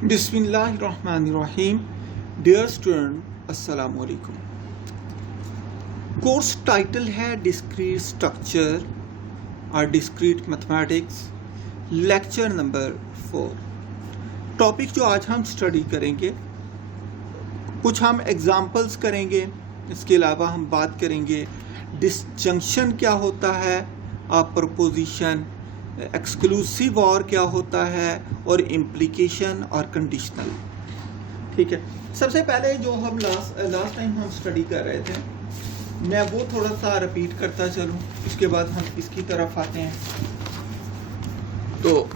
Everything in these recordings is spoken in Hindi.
बिस्मिल्लाहिर्रहमानिर्रहीम। डियर स्टूडेंट, अस्सलाम वालेकुम। कोर्स टाइटल है डिस्क्रीट स्ट्रक्चर और discrete mathematics, lecture number 4। Topic जो आज हम स्टडी करेंगे, कुछ हम एग्जांपल्स करेंगे, इसके अलावा हम बात करेंगे डिसजंक्शन क्या होता है, प्रपोजिशन, एक्सक्लूसिव और क्या होता है, और इम्प्लीकेशन और कंडीशनल। ठीक है, सबसे पहले जो हम लास्ट टाइम हम स्टडी कर रहे थे, मैं वो थोड़ा सा रिपीट करता चलूँ, उसके बाद हम इसकी तरफ आते हैं। तो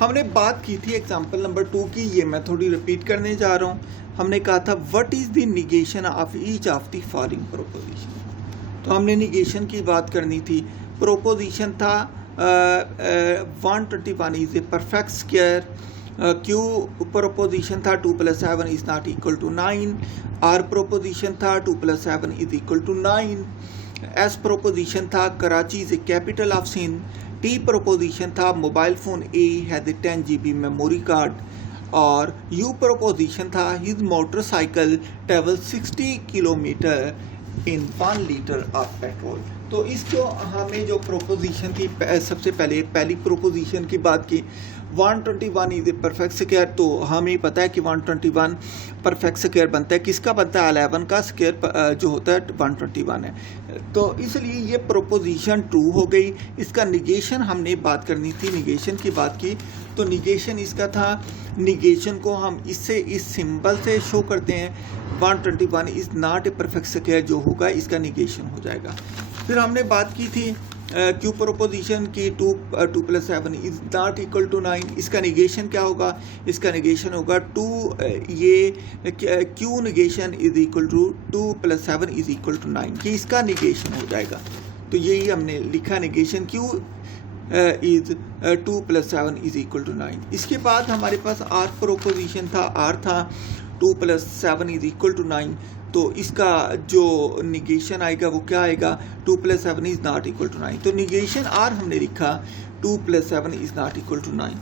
हमने बात की थी एग्जांपल नंबर 2 की, ये मैं थोड़ी रिपीट करने जा रहा हूँ। हमने कहा था what is the negation of each of the following proposition. तो हमने निगेशन की बात करनी थी। प्रोपोजिशन था 121 is a perfect square. Q proposition था 2 + 7 is not equal to 9। R proposition था 2 + 7 is equal to 9। S proposition था Karachi is a capital of Sindh. T proposition था mobile phone A has a 10 GB memory card. और यू प्रोपोजिशन था his motorcycle travel 60 kilometre in 1 litre of petrol. तो इसको हमें जो प्रोपोजिशन थी, सबसे पहले पहली प्रोपोजिशन की बात की, 121 इज ए परफेक्ट स्क्वायर। तो हमें पता है कि 121 परफेक्ट स्क्वायर बनता है, किसका बनता है? 11 का स्क्वायर जो होता है 121 है। तो इसलिए ये प्रोपोजिशन ट्रू हो गई। इसका निगेशन हमने बात करनी थी, निगेशन की बात की। तो निगेशन इसका था, निगेशन को हम इससे, इस सिंबल से शो करते हैं। 121 is not A perfect square जो होगा, इसका निगेशन हो जाएगा। फिर हमने बात की थी क्यू प्रोपोजिशन की, 2 + 7 इज नॉट इक्वल टू 9। इसका निगेशन क्या होगा? इसका निगेशन होगा 2, ये Q negation is equal to 2 + 7 is equal to 9, कि इसका निगेशन हो जाएगा। तो यही हमने लिखा, negation Q is 2 + 7 is equal to 9। इसके बाद हमारे पास आर प्रोपोजिशन था, आर था 2 + 7 इज इक्वल टू 9। तो इसका जो निगेशन आएगा वो क्या आएगा? 2 + 7 इज़ नॉट इक्वल टू 9। तो निगेशन आर हमने लिखा 2 + 7 इज़ नॉट इक्वल टू 9।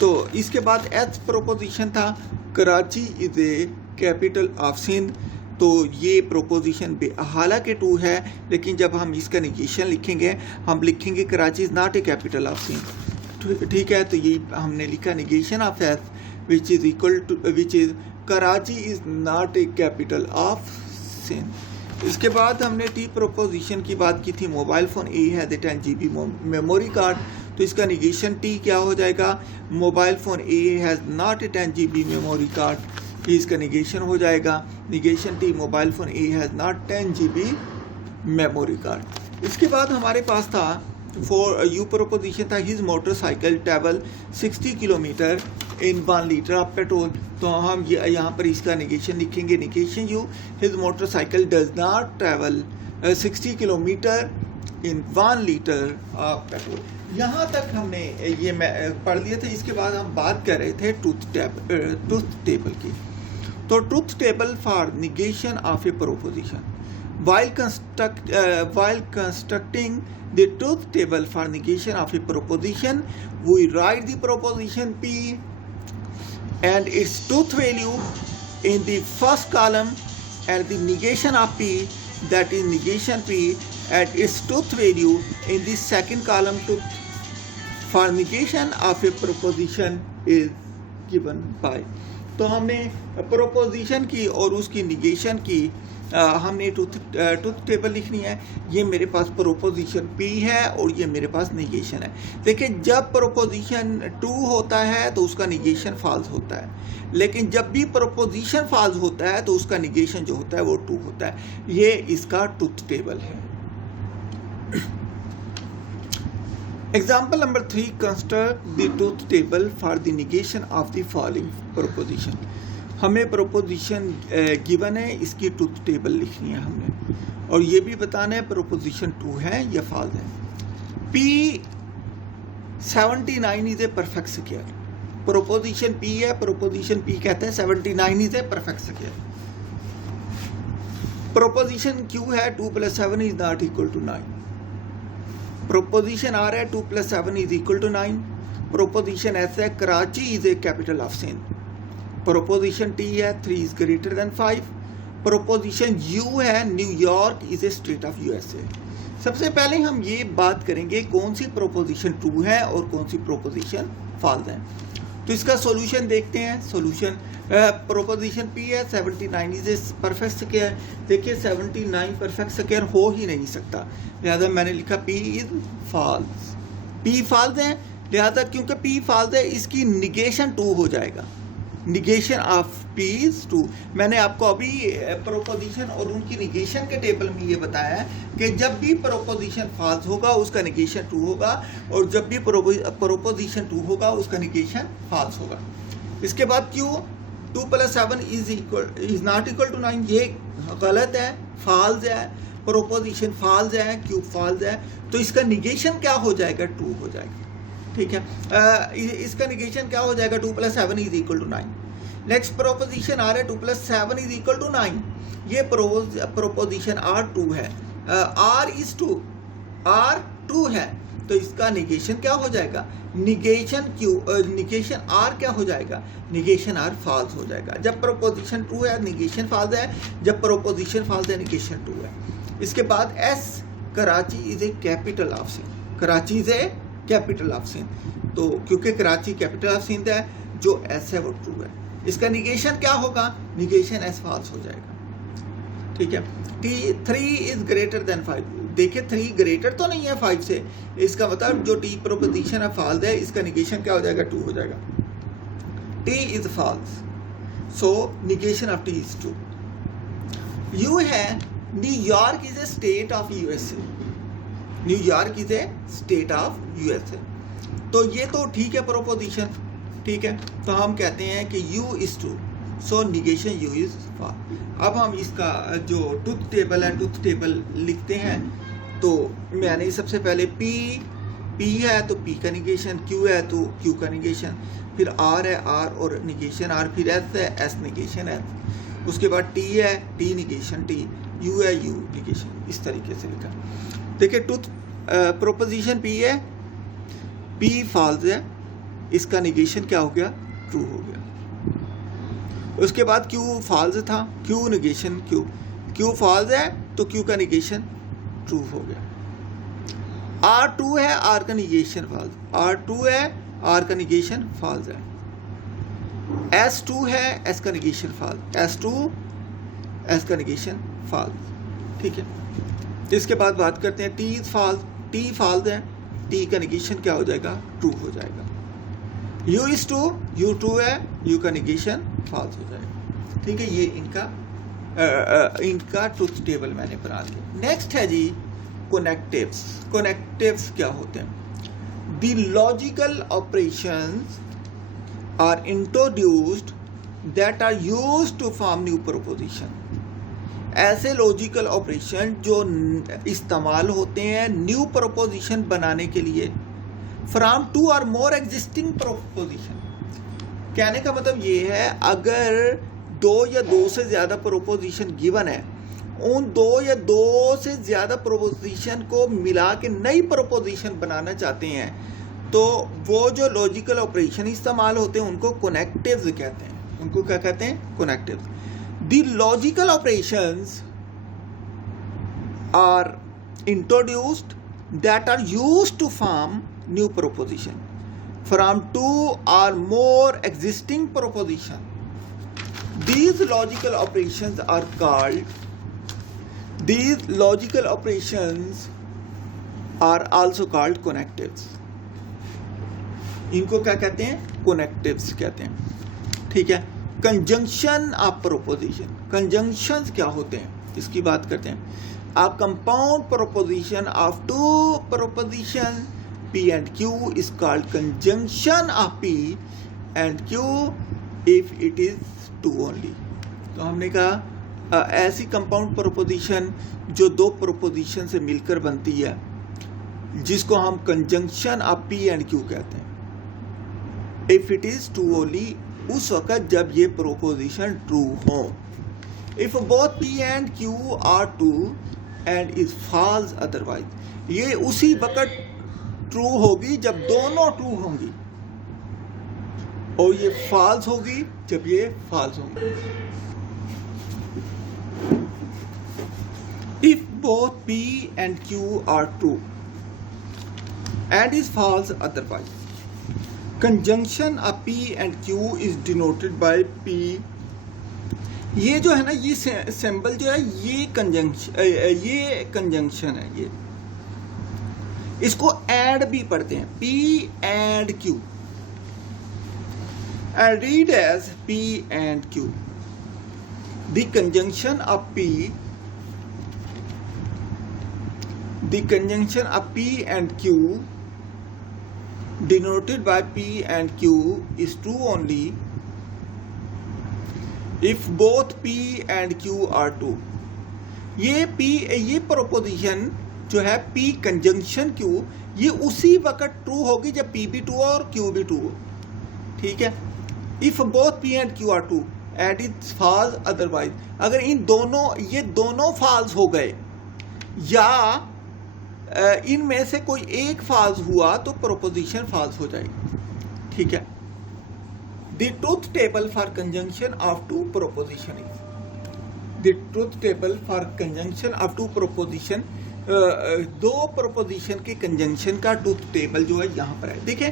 तो इसके बाद एच प्रोपोजिशन था Karachi is a capital of Sindh. तो ये प्रोपोजिशन हालांकि ट्रू है, लेकिन जब हम इसका निगेशन लिखेंगे, हम लिखेंगे Karachi is not a capital of Sindh. ठीक है, तो ये हमने लिखा negation of H which is equal to, which is Karachi is not a capital of Sindh. इसके बाद हमने टी प्रोपोजिशन की बात की थी, mobile phone A has a 10 GB memory card. तो इसका निगेशन टी क्या हो जाएगा? Mobile phone A has not a 10 GB memory card, इसका निगेशन हो जाएगा। Negation T mobile phone A has not 10 GB memory card. इसके बाद हमारे पास था यू प्रोपोजिशन था his motorcycle travel 60 kilometre in 1 litre of petrol. तो हम यहाँ पर इसका निगेशन लिखेंगे, negation you his motorcycle does not travel 60 kilometre in 1 litre of petrol. यहाँ तक हमने ये मैं पढ़ लिया था। इसके बाद हम बात कर रहे थे ट्रुथ टेबल की। तो truth table for negation of A proposition. While constructing the truth table for negation of a proposition, we write the proposition P and its truth value in the first column, and the negation of P, that is negation P, and its truth value in the second column. Truth for negation of a proposition is given by। तो हमने प्रोपोजिशन की और उसकी निगेशन की हमने ट्रुथ टेबल लिखनी है। ये मेरे पास प्रोपोजिशन P है और ये मेरे पास निगेशन है। देखिए, जब प्रोपोजिशन ट्रू होता है तो उसका निगेशन फॉल्स होता है, लेकिन जब भी प्रोपोजिशन फॉल्स होता है तो उसका निगेशन जो होता है वो ट्रू होता है। ये इसका ट्रुथ टेबल है। Example number 3, construct the truth table for the negation of the following proposition. हमें प्रोपोजिशन गिवन है, इसकी ट्रुथ टेबल लिखनी है हमने, और ये भी बताना है प्रोपोजिशन ट्रू है या फॉल्स है। P 79 is a perfect square. Proposition P है, प्रोपोजिशन P कहता है 79 is a perfect square. Proposition Q है 2 + 7 is not equal to 9। Proposition आ रहा है 2 + 7 is equal to 9। Proposition S है Karachi is a capital of Sindh, proposition T है 3 is greater than 5, proposition U है New York is a state of USA. सबसे पहले हम ये बात करेंगे कौन सी प्रोपोजिशन ट्रू है और कौन सी प्रोपोजिशन फॉल्स है। तो इसका सॉल्यूशन देखते हैं। सॉल्यूशन प्रोपोजिशन पी है 79 इज ए परफेक्ट स्क्वायर। देखिए 79 परफेक्ट स्क्वायर हो ही नहीं सकता, लिहाजा मैंने लिखा P is false. P false है, लिहाजा क्योंकि पी फॉल्स है इसकी निगेशन 2 हो जाएगा। Negation of P is 2। मैंने आपको अभी प्रोपोजिशन और उनकी निगेशन के टेबल में ये बताया है कि जब भी प्रोपोजिशन फॉल्स होगा उसका निगेशन 2 होगा, और जब भी प्रोपोजिशन 2 होगा उसका निगेशन फॉल्स होगा। इसके बाद क्यों 2 + 7 इज नॉट इक्वल टू 9, ये गलत है, फॉल्स है। प्रोपोजिशन फॉल्स है, क्यों फॉल्स है, तो इसका निगेशन क्या हो जाएगा 2 हो जाएगा। ठीक है, इसका निगेशन क्या हो जाएगा 2 + 7 is equal to 9। Next proposition आ रहा है 2 + 7 इज इक्वल टू 9, ये प्रोपोजिशन R2 है। R इज 2, R 2 है, तो इसका निगेशन क्या हो जाएगा, निगेशन निगेशन R क्या हो जाएगा, निगेशन R फॉल्स हो जाएगा। जब प्रोपोजिशन 2 है निगेशन फॉल्स है, जब प्रोपोजिशन फॉल्स है निगेशन 2 है। इसके बाद S Karachi is a capital of Sindh, Karachi is a capital of Sindh, तो क्योंकि कराची कैपिटल ऑफ सिंध है जो एस है वो ट्रू है। इसका निगेशन क्या होगा, निगेशन एस फॉल्स हो जाएगा। ठीक है, टी 3 इज ग्रेटर देन 5। देखिए 3 ग्रेटर तो नहीं है 5 से, इसका मतलब जो टी प्रोपोजिशन है फॉल्स है, इसका निगेशन क्या हो जाएगा 2 हो जाएगा। T is false, so negation of T is 2। U है New York is a state of USA, New York is a state of USA, तो ये तो ठीक है प्रोपोजिशन, ठीक है, तो हम कहते हैं कि U is true, so negation U is false. अब हम इसका जो ट्रुथ टेबल है, ट्रुथ टेबल लिखते हैं। तो मैंने सबसे पहले पी है तो पी का निगेशन, क्यू है तो क्यू का निगेशन, फिर आर है आर और निगेशन आर, फिर एस है एस निगेशन एस, उसके बाद टी है टी निगेशन टी, यू है यू निगेशन, इस तरीके से लिखा। देखिए ट्रुथ प्रोपोजिशन पी है, पी फॉल्स है, इसका निगेशन क्या हो गया, ट्रू हो गया। उसके बाद क्यू फॉल्स था, क्यू निगेशन क्यू फॉल्स है तो क्यू का निगेशन ट्रू हो गया। R2 है, R का निगेशन फॉल्स, R2 है, R का निगेशन फॉल्स है। S2 है, S का निगेशन फॉल्स, S2 S का निगेशन फॉल्स। ठीक है, इसके बाद बात करते हैं T is false, T false है, T का निगेशन क्या हो जाएगा, ट्रू हो जाएगा। U is true, U true है, U का निगेशन फॉल्स हो जाएगा। ठीक है, ये इनका ट्रुथ टेबल मैंने बना दिया। नेक्स्ट है जी कनेक्टिव्स। कनेक्टिव्स क्या होते हैं, the logical operations are introduced that are used to form new proposition. ऐसे लॉजिकल ऑपरेशन जो इस्तेमाल होते हैं न्यू प्रोपोजिशन बनाने के लिए, फ्रॉम 2 और मोर एग्जिस्टिंग प्रोपोजिशन। कहने का मतलब ये है अगर 2 या 2 से ज़्यादा प्रोपोजिशन गिवन है, उन 2 या 2 से ज़्यादा प्रोपोजिशन को मिला के नई प्रोपोजिशन बनाना चाहते हैं, तो वो जो लॉजिकल ऑपरेशन इस्तेमाल होते हैं उनको कनेक्टिव्स कहते हैं। उनको क्या कहते हैं, connectives. The logical operations are introduced that are used to form new proposition from 2 or more existing proposition. These logical operations are also called connectives. इनको क्या कहते हैं, connectives कहते हैं। ठीक है, कंजंक्शन ऑफ प्रोपोजिशन। कंजंक्शंस क्या होते हैं इसकी बात करते हैं। A compound proposition of 2 proposition P and Q is called conjunction of P and Q if it is 2 only। तो हमने कहा ऐसी कंपाउंड प्रोपोजिशन जो 2 प्रोपोजिशन से मिलकर बनती है जिसको हम conjunction of P and Q कहते हैं। इफ इट इज 2 only, उस वक्त जब ये प्रोपोजिशन ट्रू हो। If both P and Q are true and is false otherwise, ये उसी वक्त ट्रू होगी जब दोनों ट्रू होंगी। और ये फॉल्स होगी जब ये फॉल्स होगी। If both P and Q are true and is false otherwise, conjunction of P and Q is denoted by P। ये जो है ना, ये सिंबल जो है ये कंजंक्शन है, ये इसको एंड भी पढ़ते हैं, P and Q, and read as P and Q। The conjunction of P and Q denoted by P and Q is true only if both P and Q are true। ये प्रोपोजिशन जो है P कंजंक्शन Q, ये उसी वक्त ट्रू होगी जब P भी ट्रू हो और Q भी ट्रू हो, ठीक है। If both P and Q are true and it's false otherwise, अगर ये दोनों फॉल्स हो गए या इनमें से कोई एक फॉल्स हुआ तो प्रोपोजिशन फॉल्स हो जाएगी, ठीक है। The truth table for conjunction of two proposition is, the truth table for conjunction of two proposition, दो प्रोपोजिशन के कंजंक्शन का ट्रूथ टेबल जो है यहाँ पर है। देखिए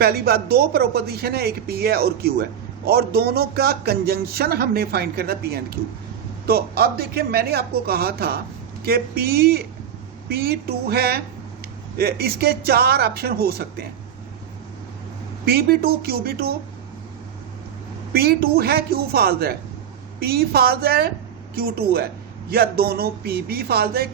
पहली बात, दो प्रोपोजिशन है, एक P है और Q है, और दोनों का कंजंक्शन हमने फाइंड करना P एंड Q। तो अब देखिए मैंने आपको कहा था कि P2 है, इसके 4 ऑप्शन हो सकते हैं, P भी 2 Q भी 2। P2 है, Q फॉल्स है, P फॉल्स है, Q 2 है, या दोनों P भी फॉल्स है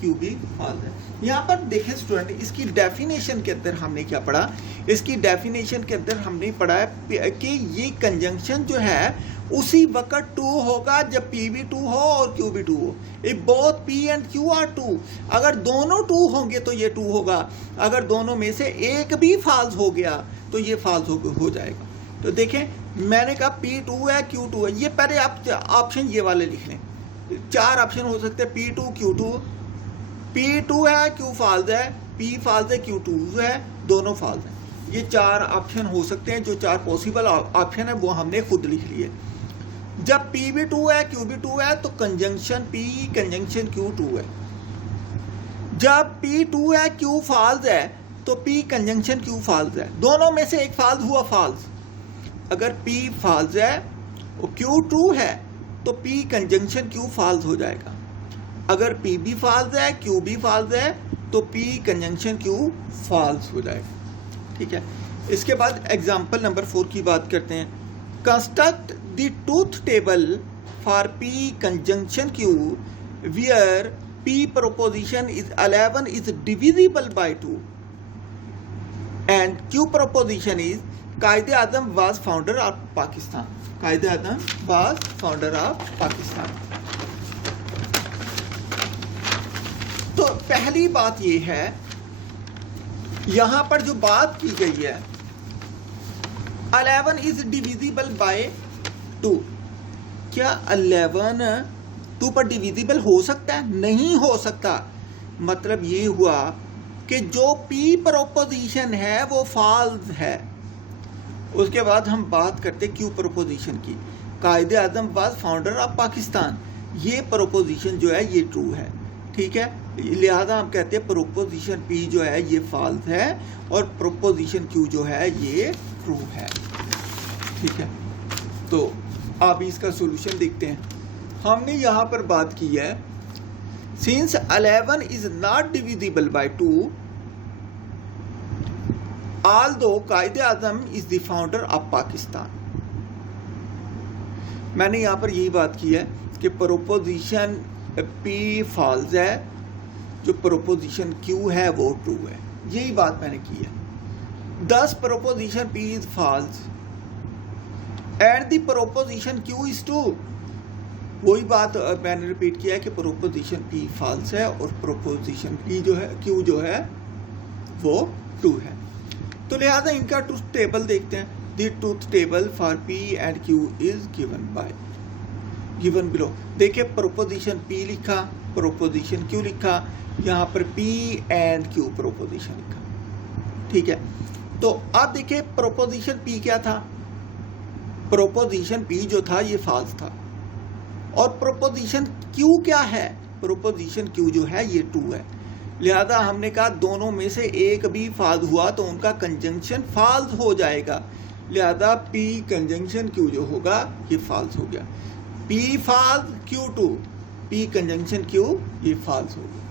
Q भी फॉल्स है। यहाँ पर देखें स्टूडेंट, इसकी डेफिनेशन के अंदर हमने क्या पढ़ा, इसकी डेफिनेशन के अंदर हमने पढ़ा है कि ये कंजंक्शन जो है उसी वक्त ट्रू होगा जब P भी ट्रू हो और Q भी ट्रू हो। If both P and Q are true, अगर दोनों ट्रू होंगे तो ये ट्रू होगा, अगर दोनों में से एक भी फॉल्स हो गया तो ये फॉल्स हो जाएगा। तो देखें मैंने कहा P2 है Q2 है, ये पहले आप ऑप्शन ये वाले लिख लें, 4 ऑप्शन हो सकते हैं, P2 Q2, P2 है Q फॉल्स है, P फॉल्स है Q2 है, दोनों फॉल्स हैं। ये 4 ऑप्शन हो सकते हैं, जो 4 पॉसिबल ऑप्शन है वो हमने खुद लिख लिए। जब P भी 2 है Q भी 2 है तो कंजंक्शन P कंजंक्शन Q 2 है। जब P 2 है Q फॉल्स है तो P कंजंक्शन Q फॉल्स है, दोनों में से एक फॉल्स हुआ फॉल्स। अगर P फॉल्स है और Q ट्रू है तो P कंजंक्शन Q फॉल्स हो जाएगा। अगर P भी फॉल्स है Q भी फॉल्स है तो P कंजंक्शन Q फॉल्स हो जाएगा, ठीक है। इसके बाद एग्जाम्पल नंबर 4 की बात करते हैं। Construct the truth table for P conjunction Q where P proposition is 11 is divisible by 2 and Q proposition is कायदे आजम was founder of Pakistan। कायदे आजम was founder of Pakistan। तो पहली बात ये है, यहां पर जो बात की गई है 11 इज डिविजिबल बाय 2, क्या 11 2 पर डिविजिबल हो सकता है? नहीं हो सकता। मतलब ये हुआ कि जो P प्रोपोजिशन है वो फॉल्स है। उसके बाद हम बात करते Q प्रोपोजिशन की, कायदे आजम वाज फाउंडर ऑफ पाकिस्तान, ये प्रोपोजिशन जो है ये ट्रू है, ठीक है। लिहाजा हम कहते हैं प्रोपोजिशन P जो है ये फॉल्स है और प्रोपोजिशन Q जो है ये ट्रू है, ठीक है। तो आप इसका सॉल्यूशन देखते हैं। हमने यहाँ पर बात की है since 11 is not divisible by 2 although Quaid-e-Azam is the founder of Pakistan. मैंने यहाँ पर यही बात की है कि प्रोपोजिशन P फॉल्स है, जो प्रोपोजिशन Q है वो ट्रू है, यही बात मैंने की है। Thus proposition P is false and the proposition Q is true। वही बात मैंने रिपीट किया है कि प्रोपोजिशन P फॉल्स है और प्रोपोजिशन P जो है Q जो है वो ट्रू है। तो लिहाजा इनका ट्रूथ टेबल देखते हैं। The truth table for P and Q is given below. देखिए प्रोपोजिशन P लिखा, प्रोपोजिशन Q लिखा, यहाँ पर P एंड Q प्रोपोजिशन लिखा, ठीक है। तो अब देखिए प्रोपोजिशन P क्या था, प्रोपोजिशन P जो था ये फाल्स था। और प्रोपोजिशन Q क्या है? प्रोपोजिशन Q जो है ये ट्रू है। लिहाजा हमने कहा दोनों में से एक भी फाल्स हुआ तो उनका कंजंक्शन फाल्स हो जाएगा। लिहाजा P कंजंक्शन Q जो होगा ये फाल्स हो गया। P false Q true, P conjunction Q ये फाल्स हो गया।